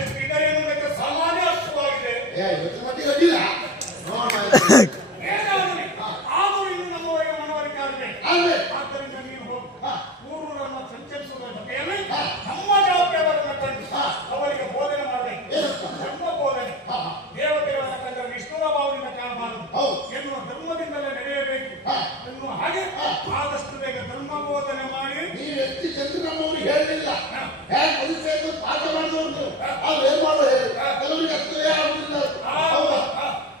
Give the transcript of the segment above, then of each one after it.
ಎಷ್ಟು ಇದೆ ಎನ್ನುವುದಕ್ಕೆ ಸಾಮಾನ್ಯ ಅರ್ಥವಾಗಿದೆ. ಇವತ್ತು ಮಟ್ಟಿಗೆ ಅಡ್ಡಿಲ್ಲ ಏನಾಗಲಿ ಆದರೂ ಇನ್ನು ನಮ್ಮವರಿಗೆ ಮನವರಿಕೆ ಆಗಬೇಕು. ಆದ್ದರಿಂದ ನೀನು ಹೋಗು. ಊರೂರನ್ನು ಸಂಚರಿಸುವ ಜೊತೆಯಲ್ಲಿ ನಮ್ಮ ಜವಾಬ್ದಾರಿಯನ್ನು ಕಂಡು ಅವರಿಗೆ ಬೋಧನೆ ಮಾಡಬೇಕು. ಧರ್ಮ ಬೋಧನೆ, ದೇವತೆಗಳನ್ನು ಕಂಡರೆ ವಿಷ್ಣುವ ಭಾವದಿಂದ ಕಾಣಬಾರದು ಎನ್ನುವ ಧರ್ಮದಿಂದಲೇ ನಡೆಯಬೇಕು ಎನ್ನುವ ಹಾಗೆ ಆದಷ್ಟು ಬೇಗ ಧರ್ಮ ಬೋಧನೆ ಮಾಡಿ. ನೀವು ಎಷ್ಟು ಜನರು ನಮ್ಮವ್ರಿಗೆ ಹೇಳಲಿಲ್ಲ ಹೇಗೆ ಬದುಕಬೇಕು ಪಾಠ ಮಾಡಿದವರು ಅವ್ರು ಏನ್ ಮಾಡೋ ಹೇಳಿ ಕೆಲವರಿಗೆ ಅರ್ಥವೇ ಆಗುದಿಲ್ಲ.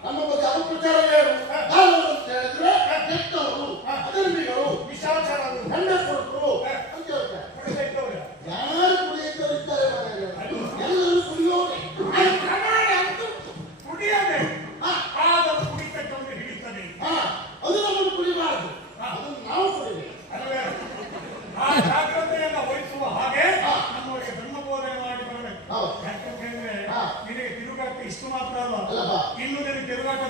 ನಮ್ಮ ಬಗ್ಗೆ ಅಪಪ್ರಚಾರ ಹೇಳು ಅಂತ ಹೇಳಿದ್ರೆ ಕೆಟ್ಟವರು ಅಧರ್ಮಿಗಳು ವಿಷಾಚಾರರು ದಂಡ ಕೊಟ್ಟರು ಅಂತ ಹೇಳ್ತಾರೆ. ಕುಡಿದವರು ಯಾರು ಕುಡಿಯದವರು ಇದ್ದಾರೆ ಎಲ್ಲರೂ ಕುಡಿಯೋರು ಪ್ರಮಾಣ ಅಂತೂ ಕುಡಿಯಬೇಕು. ಆದರೂ ಕುಡಿತಕ್ಕಂತೆ ಹಿಡಿತದೆ. ಅದು ನಮ್ಮನ್ನು ಕುಡಿಬಾರದು, ಅದನ್ನು ನಾವು ಕುಡಿಬೇಕು. ಅಲ್ಲವೇ ಆ ಜಾಗ್ರತೆಯನ್ನು ವಹಿಸುವ ಹಾಗೆ ನಮ್ಮವರಿಗೆ ಧರ್ಮ ಬೋಧನೆ ಮಾಡಿ ಬರಬೇಕು. ಯಾಕಂತಂದ್ರೆ ನಿನಗೆ ತಿರುಗಾಟ ಇಷ್ಟು ಮಾತ್ರ ಅಲ್ಲ, ಇನ್ನು ನಿನಗೆ ತಿರುಗಾಟ